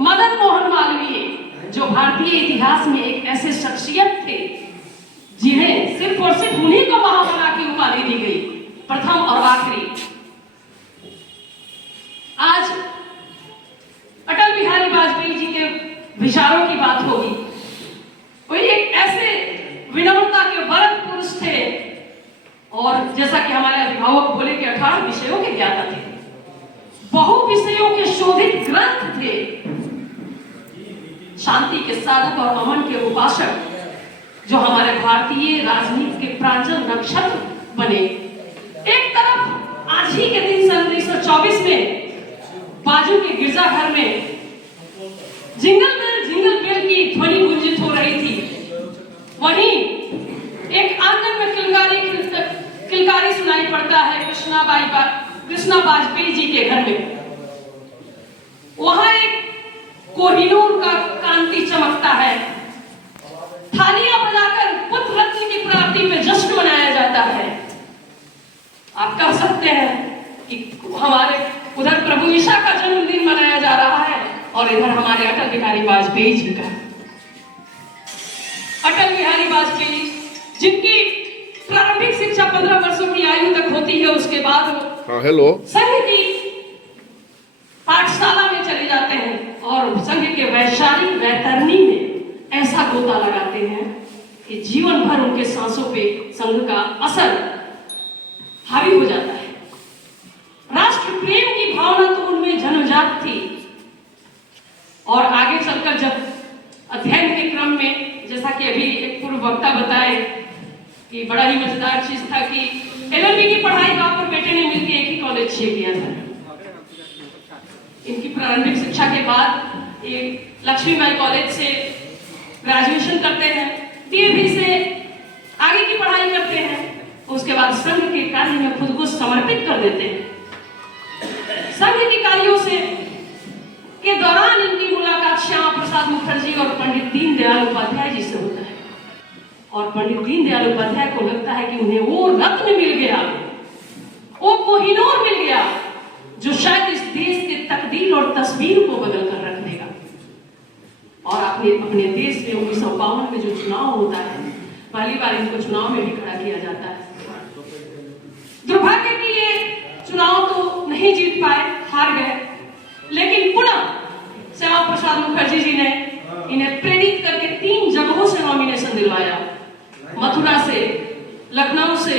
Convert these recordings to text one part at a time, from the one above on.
मदन मोहन मालवीय, जो भारतीय इतिहास में एक ऐसे शख्सियत थे जिन्हें सिर्फ और सिर्फ उन्हीं को महामना की उपाधि दी गई, प्रथम और आखिरी। आज अटल बिहारी वाजपेयी जी के विचारों की बात होगी। कोई एक ऐसे विनम्रता के वरद पुरुष थे और जैसा कि हमारे अभिभावक बोले कि 18 विषयों के ज्ञाता थे, बहु विषयों के शोधित ग्रंथ थे, शांति के साधक और अमन के उपासक, जो हमारे भारतीय राजनीति के प्रांजल नक्षत्र बने। एक तरफ आज ही के दिन सन 1924 में बाजू के गिरजाघर में जिंगल बेल की ध्वनि गुंजित हो रही थी, वहीं एक आंगन में किलकारी सुनाई पड़ता है कृष्णा वाजपेयी जी के घर में। वहां एक कोहिनूर का कांति चमकता है, थालियां बजाकर पुत्र रत्न की प्राप्ति पे जश्न मनाया जाता है। आप कह सकते हैं कि हमारे उधर प्रभु ईसा का जन्मदिन मनाया जा रहा है और इधर हमारे अटल बिहारी वाजपेयी जी का। अटल बिहारी वाजपेयी जिनकी प्रारंभिक शिक्षा 15 वर्षों की आयु तक होती है, उसके बाद वो संघ की पाठशाला में चले जाते हैं और संघ के वैचारिक वैतरणी में ऐसा गोता लगाते हैं कि जीवन भर उनके सांसों पे संघ का असर हावी हो जाता है। राष्ट्र प्रेम की भावना तो उनमें जन्मजात थी और आगे चलकर जब अध्ययन के क्रम में, जैसा कि अभी एक पूर्व वक्ता बताए कि बड़ा ही मजेदार चीज था कि LLB की पढ़ाई बाप और बेटे ने मिलकर एक ही कॉलेज से किया था। इनकी प्रारंभिक शिक्षा के बाद ये लक्ष्मीबाई कॉलेज से ग्रेजुएशन करते हैं, DAV से आगे की पढ़ाई करते हैं, उसके बाद संघ के कार्य में खुद को समर्पित कर देते हैं। संघ के कार्यों से के दौरान इनकी मुलाकात श्यामा प्रसाद मुखर्जी और पंडित दीनदयाल उपाध्याय जी से होता है और पंडित दीनदयाल उपाध्याय को लगता है कि उन्हें वो रत्न मिल गया, वो कोहिनूर मिल गया जो शायद इस देश के तकदीर और तस्वीर को बदल कर रख देगा। और अपने देश में 1952 में जो चुनाव होता है, पहली बार इनको चुनाव में भी खड़ा किया जाता है। दुर्भाग्य कि ये चुनाव तो नहीं जीत पाए, हार गए, लेकिन पुनः श्यामा प्रसाद मुखर्जी जी ने इन्हें प्रेरित करके 3 जगहों से नॉमिनेशन दिलवाया, मथुरा से, लखनऊ से,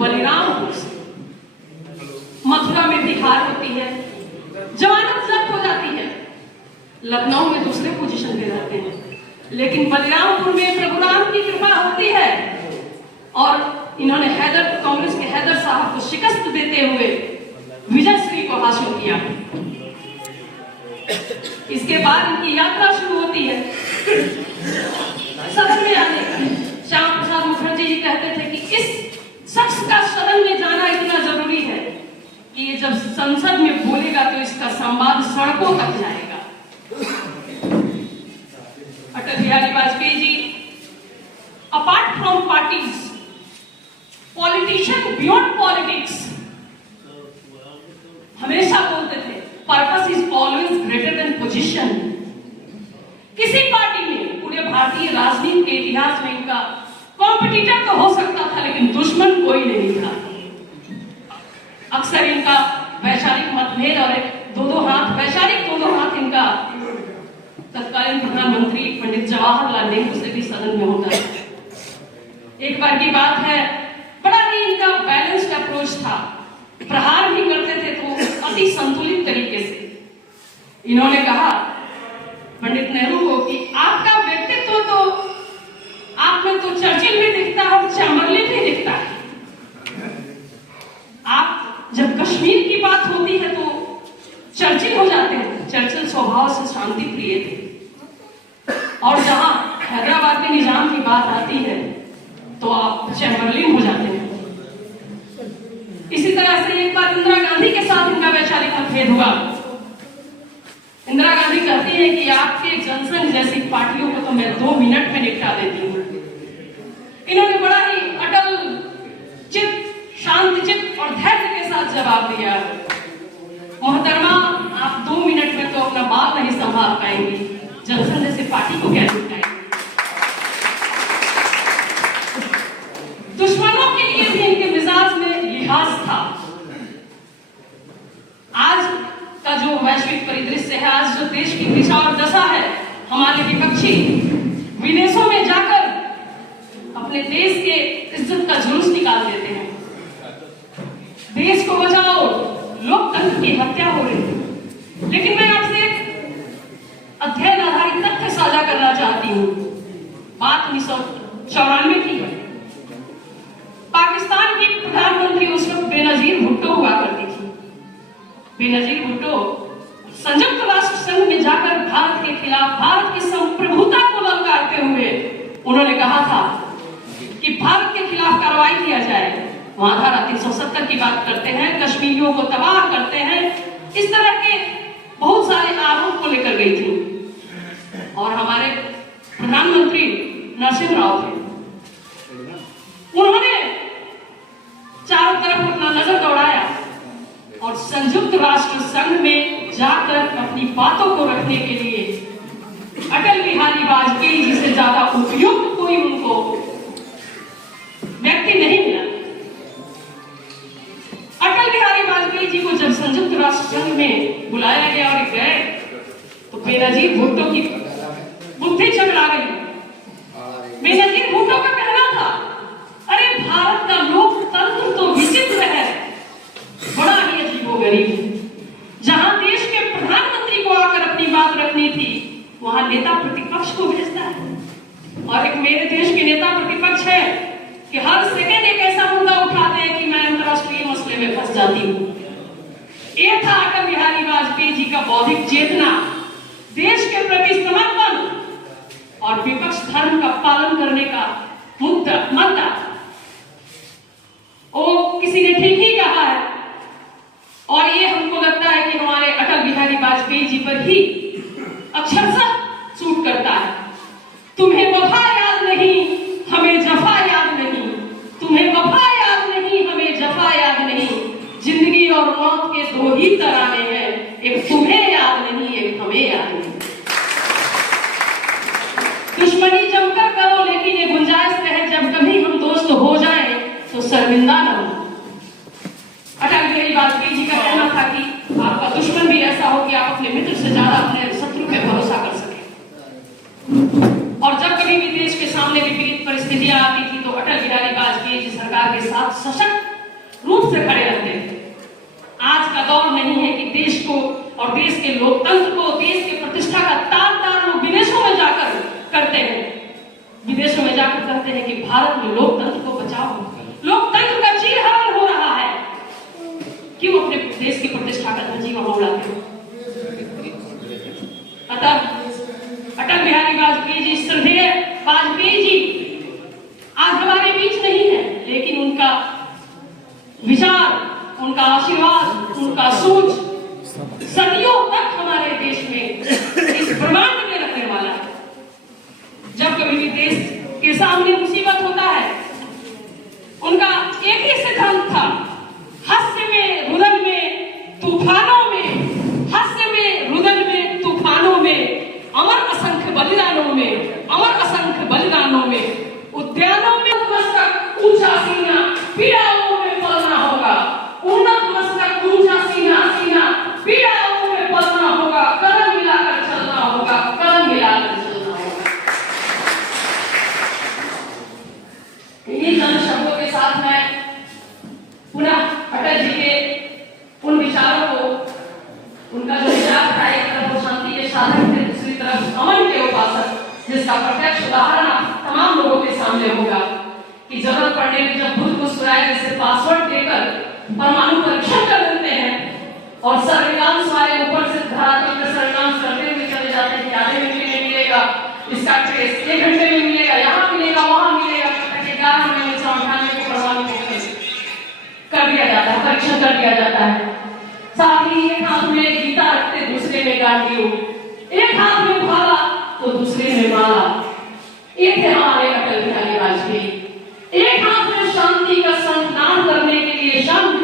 बलिरामपुर से। मथुरा में भी हार होती है, जमानत जब्त हो जाती है, लखनऊ में दूसरे पोजीशन पे रहते हैं, लेकिन बलिरामपुर में प्रभुराम की कृपा होती है और इन्होंने कांग्रेस के हैदर साहब को शिकस्त देते हुए विजयश्री को हासिल किया। इसके बाद इनकी यात्रा शुरू होती है सदन में आने की। श्यामा प्रसाद मुखर्जी जी कहते थे कि इस शख्स का सदन में जाना इतना जरूरी है कि ये जब संसद में बोलेगा तो इसका संवाद सड़कों तक जाएगा। Atal Bihari Vajpayee ji apart from parties, politician beyond politics, हमेशा बोलते थे purpose is always greater than position. किसी पार्टी में पूरे भारतीय राजनीति के इतिहास में इनका कॉम्पिटिटर तो हो सकता था, लेकिन दुश्मन कोई नहीं था। अक्सर इनका वैचारिक मतभेद और वैचारिक दो हाथ इनका तत्कालीन प्रधानमंत्री पंडित जवाहरलाल नेहरू से भी सदन में होता है। एक बार की बात है, बड़ा ही इनका बैलेंस्ड अप्रोच था, प्रहार भी करते थे तो अति संतुलित तरीके से। इन्होंने कहा पंडित नेहरू को कि आपका व्यक्तित्व तो आप में तो चर्चिल भी दिखता है और चैम्बरलिन भी दिखता है। आप जब कश्मीर की बात होती है तो चर्चिल हो जाते हैं। चर्चिल स्वभाव से शांति प्रिय थे और जहां हैदराबाद के निजाम की बात आती है तो आप चैम्बरलिन हो जाते हैं। इसी तरह से एक बार इंदिरा गांधी के साथ इनका वैचारिक मतभेद हुआ। इंदिरा गांधी कहती है कि आपके जनसंघ जैसी पार्टियों को तो मैं 2 मिनट में निपटा देती हूँ। इन्होंने बड़ा ही अटल चित्त, शांत चित्त और धैर्य के साथ जवाब दिया, मोहतरमा आप 2 मिनट में तो अपना बाल नहीं संभाल आप पाएंगे, जनसंघ जैसे पार्टी को क्या दिखाएंगे। दुश्मनों के लिए भी इनके मिजाज में लिहाज था। आज का जो वैश्विक परिदृश्य है, आज जो देश की दिशा और दशा है, हमारे विपक्षी विदेशों में जाकर अपने देश के इज्जत का जुलूस निकाल देते हैं। देश को बचाओ, लोकतंत्र की हत्या हो रही है। लेकिन मैं आपसे एक अध्ययन आधारित तथ्य साझा करना चाहती हूँ। बात 1994 की है। पाकिस्तान की प्रधानमंत्री उस वक्त बेनजीर भुट्टो हुआ करती थी। बेनजीर भुट्टो संयुक्त राष्ट्र संघ में जाकर भारत के खिलाफ, भारत की संप्रभुता को ललकारते हुए उन्होंने कहा था कि भारत के खिलाफ कार्रवाई किया जाए। वहां धारा 370 की बात करते हैं, कश्मीरियों को तबाह करते हैं, इस तरह के बहुत सारे आरोप को लेकर गई थी। और हमारे प्रधानमंत्री नरसिंह राव थे, उन्होंने चारों तरफ अपना नजर दौड़ाया और संयुक्त राष्ट्र संघ में जाकर अपनी बातों को रखने के लिए अटल बिहारी वाजपेयी जी से ज्यादा उपयुक्त कोई उनको व्यक्ति नहीं मिला। अटल बिहारी वाजपेयी जी को जब संयुक्त राष्ट्र संघ में बुलाया गया और गए तो बेनजीर भुट्टो की बुद्धि चकरा गई। बेनजीर भुट्टो का कहना था, अरे भारत का लोकतंत्र तो विचित्र है, बड़ा ही अजीबोगरीब। जहां देश के प्रधानमंत्री को आकर अपनी बात रखनी थी, वहां नेता प्रतिपक्ष को भेजता है। और एक मेरे देश के नेता प्रतिपक्ष है कि हर सेकंड एक ऐसा मुद्दा उठाते हैं कि मैं अंतरराष्ट्रीय मसले में फंस जाती हूँ। ये था अटल बिहारी वाजपेयी जी का बौद्धिक चेतना, देश के प्रति समर्पण और विपक्ष धर्म का पालन करने का मुद्दा। वो किसी ने ठीक ही कहा है और ये हमको लगता है कि हमारे अटल बिहारी वाजपेयी जी पर ही अक्षरशः सूट करता है। तुम्हें वफा याद नहीं, हमें जफा याद नहीं। तुम्हें वफा याद नहीं, हमें जफा याद नहीं। जिंदगी और मौत के दो ही तराने हैं, एक तुम्हें याद नहीं, एक हमें याद नहीं। दुश्मनी जमकर करो, लेकिन ये गुंजाइश रहे जब कभी हम दोस्त हो जाएं तो शर्मिंदा न हो। अटल बिहारी वाजपेयी जी का कहना था कि आपका दुश्मन भी ऐसा हो कि आप अपने मित्र से ज्यादा अपने शत्रु पे भरोसा कर सके। और जब कभी भी देश के सामने विपरीत परिस्थितियां आती थी तो अटल बिहारी वाजपेयी जी सरकार के साथ सशक्त रूप से खड़े रहते थे। आज का दौर नहीं है कि देश को और देश के लोकतंत्र को, देश की प्रतिष्ठा का तार लोग विदेशों में जाकर करते हैं। विदेशों में जाकर कहते हैं कि भारत में लोकतंत्र को बचाओ, लोकतंत्र का चीरहरण हो रहा है। क्यों अपने देश की प्रतिष्ठा का धज्जी वहां उड़ाते हो? अतः अटल बिहारी वाजपेयी जी, श्रद्धेय वाजपेयी जी आज हमारे बीच नहीं है, लेकिन उनका विचार, उनका आशीर्वाद, उनका सोच सदियों तक हमारे देश में, इस ब्रह्मांड में रखने वाला है। जब कभी भी देश के सामने मुसीबत होता है, उनका एक ही सिद्धांत था, हास्य में, रुदन में, तूफानों में, हास्य में, रुदन में, तूफानों में, अमर असंख्य बलिदानों में, अमर असंख्य बलिदानों में, उद्यानों में मस्तक ऊंचा सीना, पीड़ाओं में पलना होगा। उन्नत मस्तक ऊंचा सीना, पीड़ाओं में पलना होगा। कदम मिलाकर चलना होगा, कदम मिलाकर चलना होगा। इन्हीं चंद शब्दों के साथ मैं पुनः अटल जी के उन विचारों को, उनका जो विचार था, एक तरफ शांति के साधक थे, दूसरी तरफ अमन के उपासक, जिसका प्रत्यक्ष उदाहरण आप तमाम लोगों के सामने होगा कि जरूरत पड़ने में जब बुद्ध मुस्कुराए जैसे पासवर्ड देकर परमाणु परीक्षण कर देते हैं और सर्विलांस वाले ऊपर से धरातल पे सर्विलांस करते हुए चले जाते हैं कि आधे घंटे में मिलेगा इसका ट्रेस, 1 घंटे में मिलेगा, यहाँ मिलेगा, वहां मिलेगा, 11 महीने से 98 के परमाणु कर दिया जाता है, परीक्षण कर दिया जाता है। साथ ही एक हाथ में गीता रखते, दूसरे में गांडियों, एक हाथ में भाला तो दूसरे में माला। एक है हमारे अटल बिहारी वाजपेयी, एक हाथ में शांति का संधान करने के लिए शंख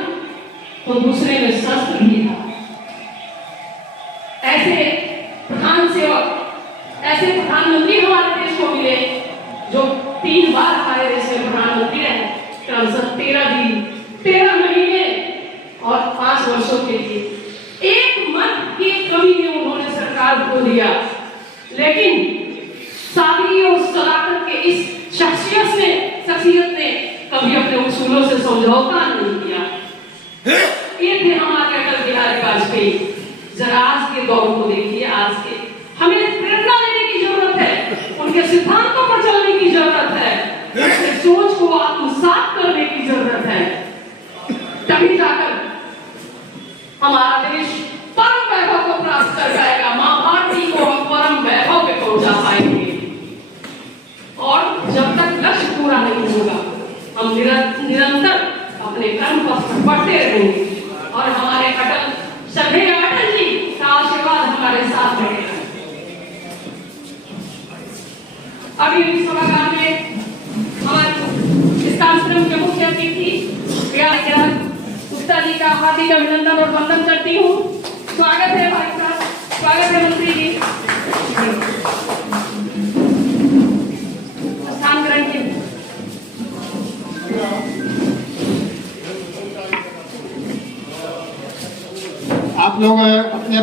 तो दूसरे में शस्त्र भी था। ऐसे प्रधान से ऐसे प्रधानमंत्री हमारे देश को मिले जो 3 बार हमारे देश में प्रधानमंत्री रहे, क्रमशः 13 दिन, 13 महीने और 5 वर्षों के लिए। एक मत की कमी में उन्होंने सरकार को दिया, लेकिन सादगी और सदाकत के इस शख्सियत ने कभी अपने उसूलों से समझौता नहीं किया। ये थे हमारे अटल बिहारी वाजपेयी। जरा आज के दौर को देखिए, आज के हमें प्रेरणा लेने की जरूरत है, उनके सिद्धांतों पर चलने की जरूरत है, उनके सोच को आत्मसात करने की जरूरत है। तभी जाकर हमारा देश परम वैभव को प्राप्त कर पाएगा। मां भारती को हम परम वैभव पे पहुंचा पाएंगे। और जब तक लक्ष्य पूरा नहीं होगा, हम निरंतर अपने कर्म पथ पर बढ़ते रहेंगे और हमारे अटल श्रद्धेय अटल जी का आशीर्वाद हमारे साथ रहेगा। अभी इस सभागार में हमारे इस कार्यक्रम के मुख्य अतिथि गुप्ता जी का हार्दिक अभिनंदन और वंदन करती हूँ। स्वागत है भाई साहब, स्वागत है मंत्री जी। स्थान ग्रहण कीजिए। आप लोग अपने